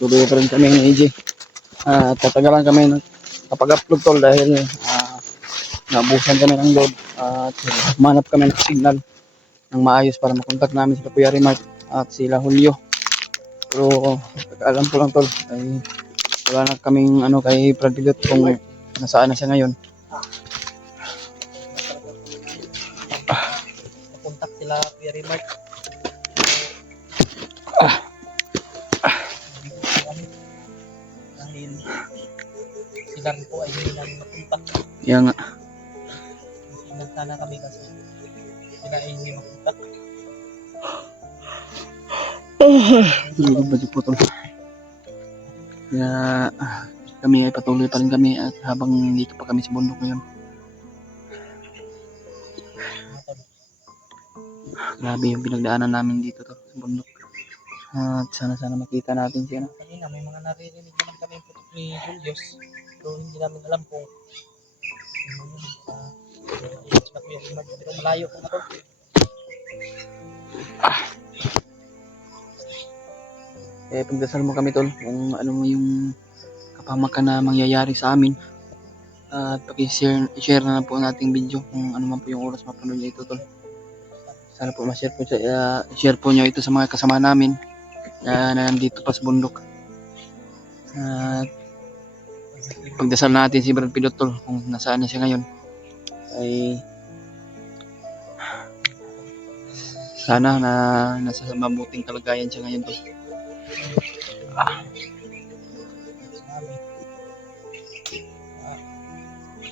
Tuloy pa rin kami ng AJ. Tatagalan kami kapag-upload tol dahil naubusan kami ng load at manap kami ng signal ng maayos para makontak namin sila Kuya Remark at sila Julio. Pero alam ko lang tol ay wala na kaming kay Brad Pilot kung nasaan na siya ngayon. Kontak sila Kuya Remark. Dahil sila rin po ay hindi namin makontak. Kaya nga. Sana kami kasi sila ay hindi makontak. Tulog ba po tol? Kaya kami ay patuloy pa rin kami at habang dito pa kami sa bundok ngayon. Grabe yung pinagdaanan namin dito to sa bundok. At sana makita natin siya. Kanina may mga naririnig naman kami yung putok ni Julius. Pero hindi namin alam kung pero malayo po na to. Pagdasal mo kami tol kung ano mo yung kapamakan na mangyayari sa amin. At paki-share na po nating video kung ano man po yung oras mapanood niyo ito tol. Sana po ma-share po share po niyo ito sa mga kasama namin na nandito pa sa bundok. At pagdasal natin si Brad Pilot tol kung nasaan na siya ngayon ay sana na nasa mabuting kalagayan siya ngayon tol.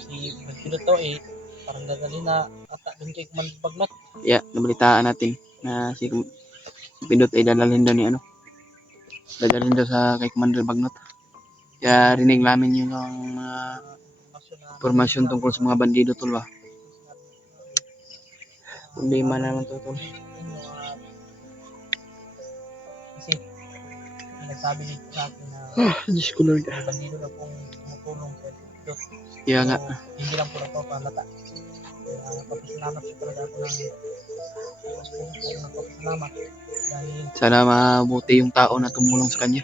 Si Pilot to parang dadali na ata dun kay Commander Bagnot. Yeah, nabalitaan natin na si Pilot ay dadalhin daw ni dadalhin daw sa kay Commander Bagnot. Kaya rinig namin yung informasyon tungkol sa mga bandido tol ba. Hindi man naman to tol. Kasi nagsabi dito sa akin na Diyos ko Lord. bandido na pong tumutulong sa Pilot. Kaya nga. Hindi lang po na ito palata. Nagpapasalamat po talaga ako ng nagpapasalamat dahil Sana mabuti yung tao na tumulong sa kanya.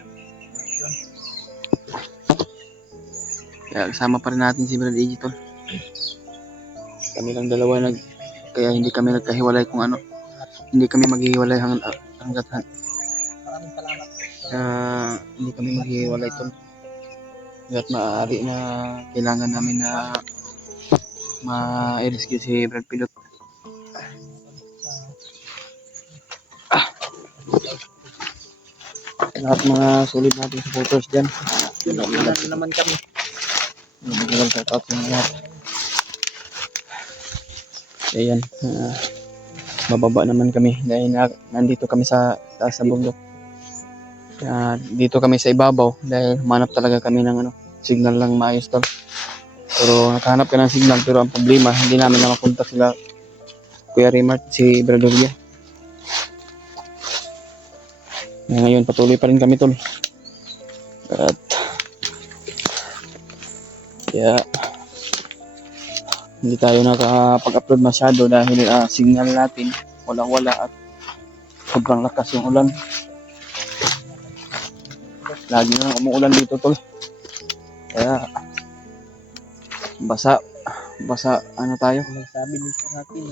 Kaya kasama pa rin natin si Brad AJ tol. Kami lang dalawa kaya hindi kami nagkahiwalay kung hindi kami maghihiwalay hanggat maraming salamat. Hindi kami maghihiwalay tol. Hanggat maaari na kailangan namin na ma-rescue si Brad Pilot. Lahat mga solid natin supporters dyan. Naman kami. Magandang shout out sa lahat. Ayan. Mababa naman kami dahil nandito kami sa taas sa bundok. Dito kami sa ibabaw dahil humanap talaga kami ng signal lang maayos tol. Pero nakahanap ka ng signal pero ang problema hindi namin na makontak sila Kuya Remark si Brad Julio. Ngayon patuloy pa rin kami tol. At kaya hindi tayo nakapag-upload masyado dahil signal natin wala at sobrang lakas yung ulan. Lagi na umuulan dito tol. Kaya basa tayo. Nagsabi dito sa atin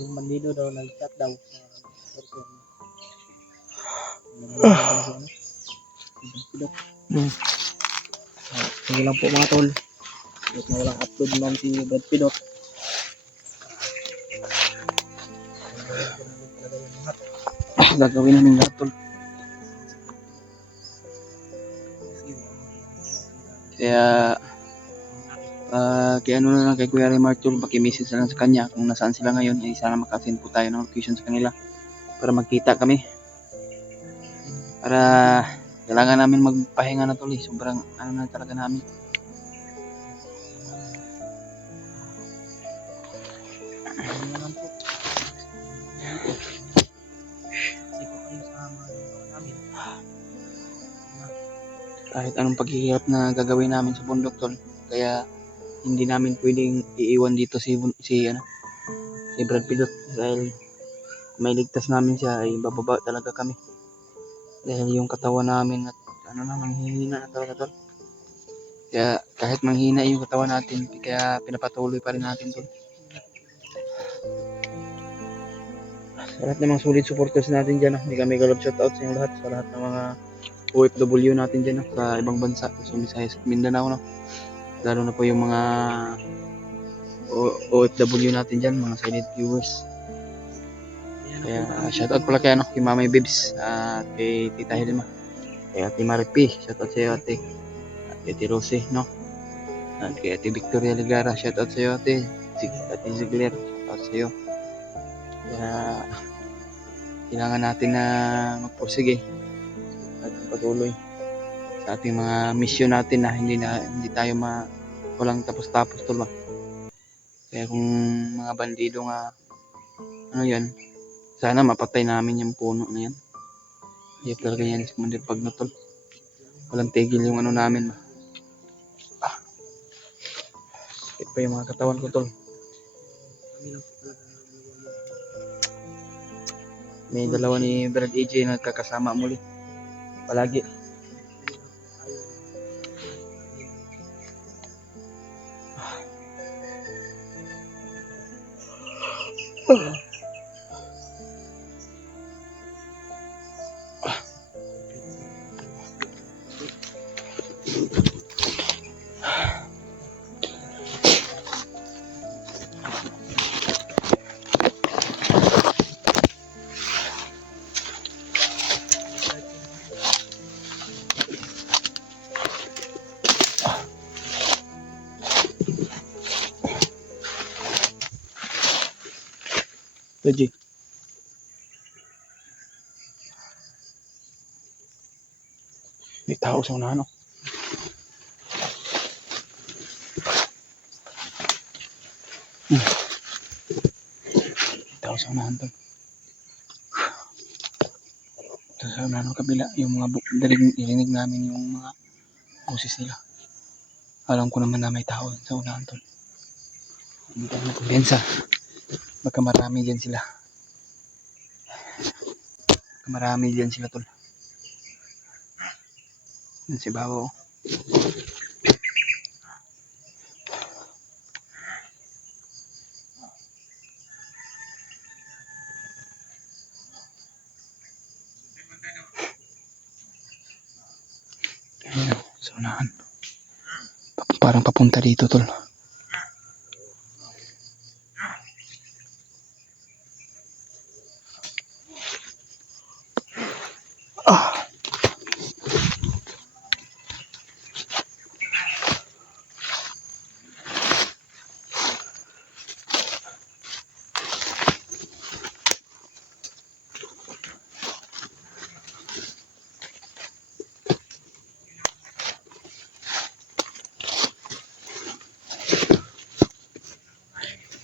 yung bandido daw nag-chat daw sige lang po mga tol. Kahit na walang upload man si Brad Pilot. Gagawin namin lahat tol. Kaya kaya ano na lang kay Kuya Remark Tol, paki-message na lang sa kanya kung nasaan sila ngayon. Sana makasend po tayo ng location sa kanila para magkita kami. Para kailangan namin magpahinga na Tol. Sobrang ano na talaga namin. Ano naman po. Kasi po kayo sa mga namin. Kahit anong paghihirap na gagawin namin sa bundok Tol. Kaya hindi namin pwedeng iiwan dito si Brad Pitt dahil kung may ligtas namin siya ay bababa talaga kami. Dahil yung katawan namin at ano na, manghihina na talaga Tol. Kaya kahit manghina yung katawan natin, kaya pinapatuloy pa rin natin Tol. Sa lahat ng mga solid supporters natin dyan, hindi kami galap shoutout sa inyo lahat, sa lahat ng mga OFW natin dyan sa ibang bansa, sa Visayas at Mindanao. Lalo na po yung mga OFW natin dyan, mga silent viewers. Kaya shoutout pala kay, kay Mamay Bibs at kay Tita Helma, kay Ate Maripi, shoutout sa iyo ate. At kay Ate Rose, at kay Ate Victoria Ligara, shoutout sa iyo ate. Ate Ziegler, shoutout sa iyo. Kaya kailangan natin na magpursige at patuloy sa ating mga mission natin na hindi tayo walang tapos-tapos Tol ba. Kaya kung mga bandido nga ano yan, sana mapatay namin yung puno na yan. Hindi talaga yan si Commander Pagno Tol. Walang tigil yung ano namin ba. Sakit pa yung mga katawan ko Tol. May dalawa ni Brad AJ na nagkakasama muli palagi. AJ. May tao sa unahan. May tao sa unahan Tol. Ito sa unahan kabila, yung mga dirinig namin yung mga boses nila. Alam ko naman na may tao sa unahan Tol. Hindi tayo nakumpensa. Baka marami dyan sila. Marami dyan sila Tol. Yan si Bawo. Ayan, sa unahan. Parang papunta dito Tol. Ah!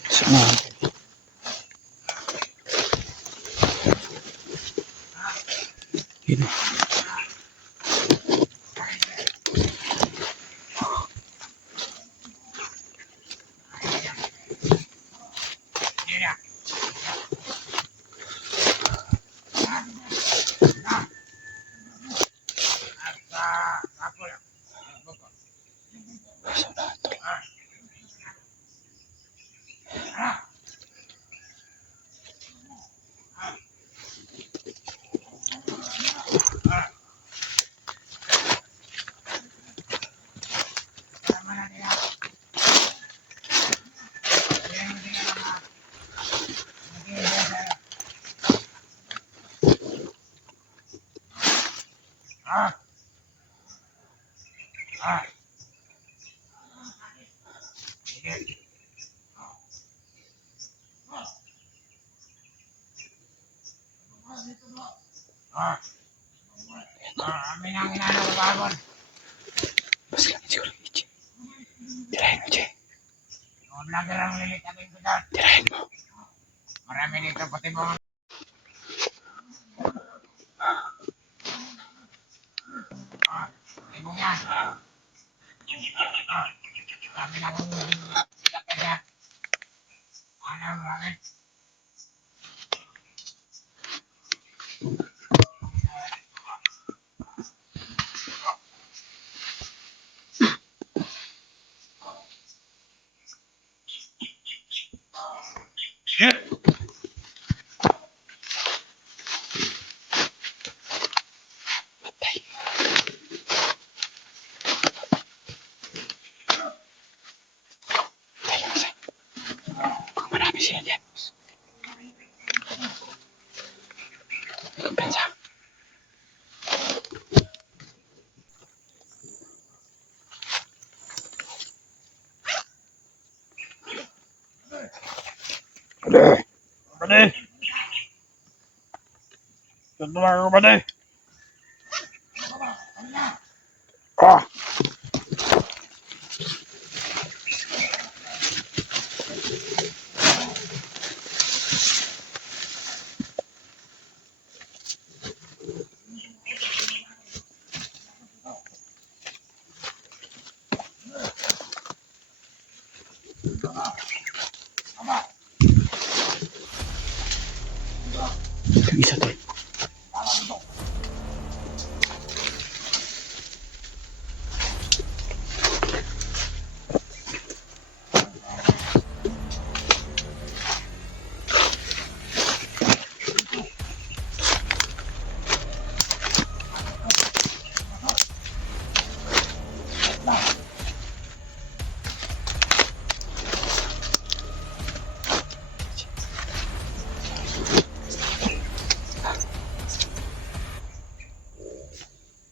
Sa unahan. Yun. Sa unahan Tol. Basta lang siguro, Ichi. Tirahin mo, Che. Tirahin mo. Marami dito pati mga ibong yan. Kami na kung sila kaya. Ano bakit? Tayo mo sa. Baka marami sila dyan. May kumpensa. Bade! Ganto lang ako, bade! Ah! Yung isa, tol.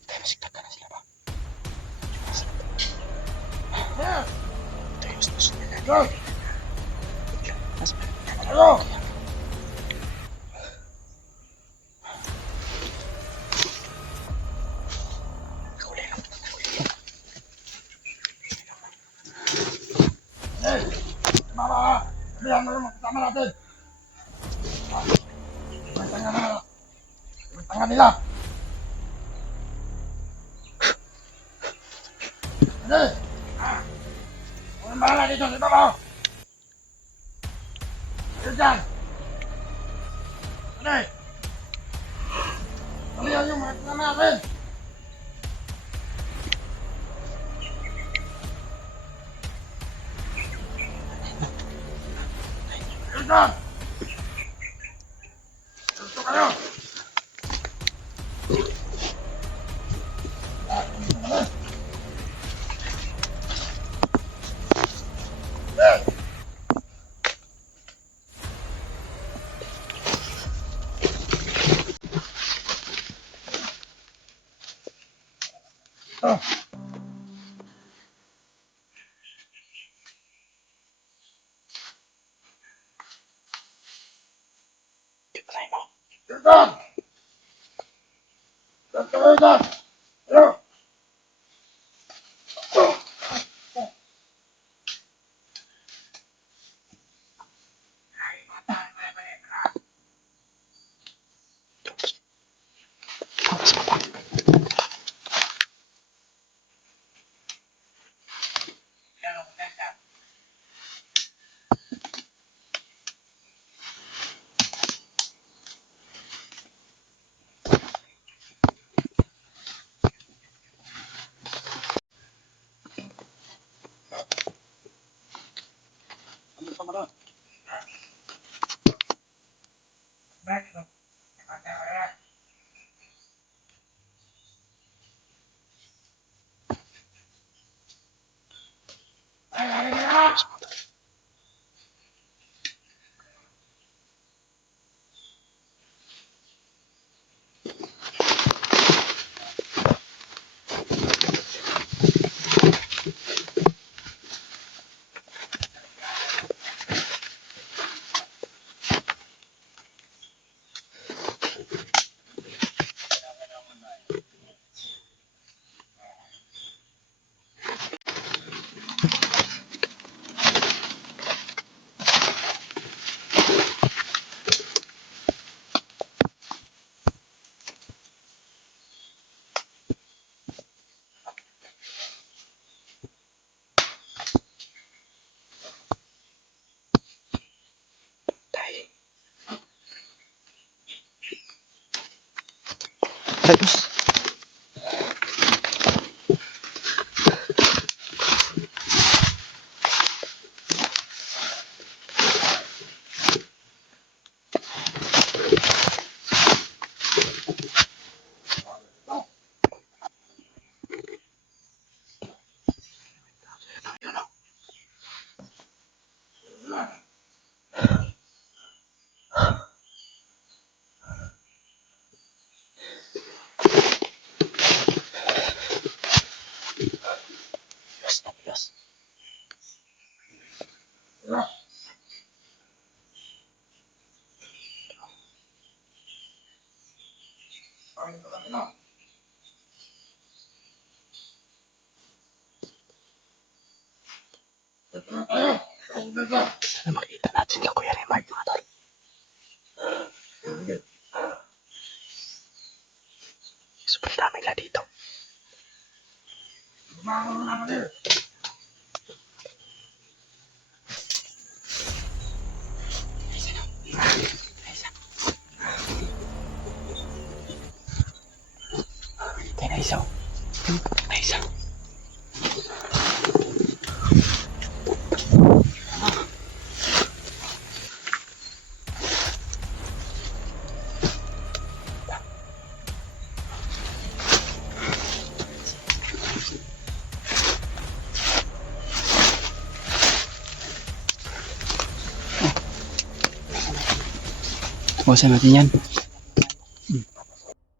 Tayo masigtag ka na sila ba? Tayo mas gusto nila. Mas Ano? nakuli lang. Hey! Mama ka! Sabihan mo yung kasama natin! Ibang tanga na! Ibang tanga nila! Bade! Anong bahala dito sa ibabaw? Dito dyan! Bade! Sabihan yung mga kasama natin! Dito dyan! Dito kayo! Hey! Oh! Tayo mo. Dito dyan! Dito kayo dyan! Ano? Tapos pa pa. Sana makita natin ka Kuya Remart mga tol. Super dami nila dito. Tayo na isa. Na isa. Bukasan natin yan.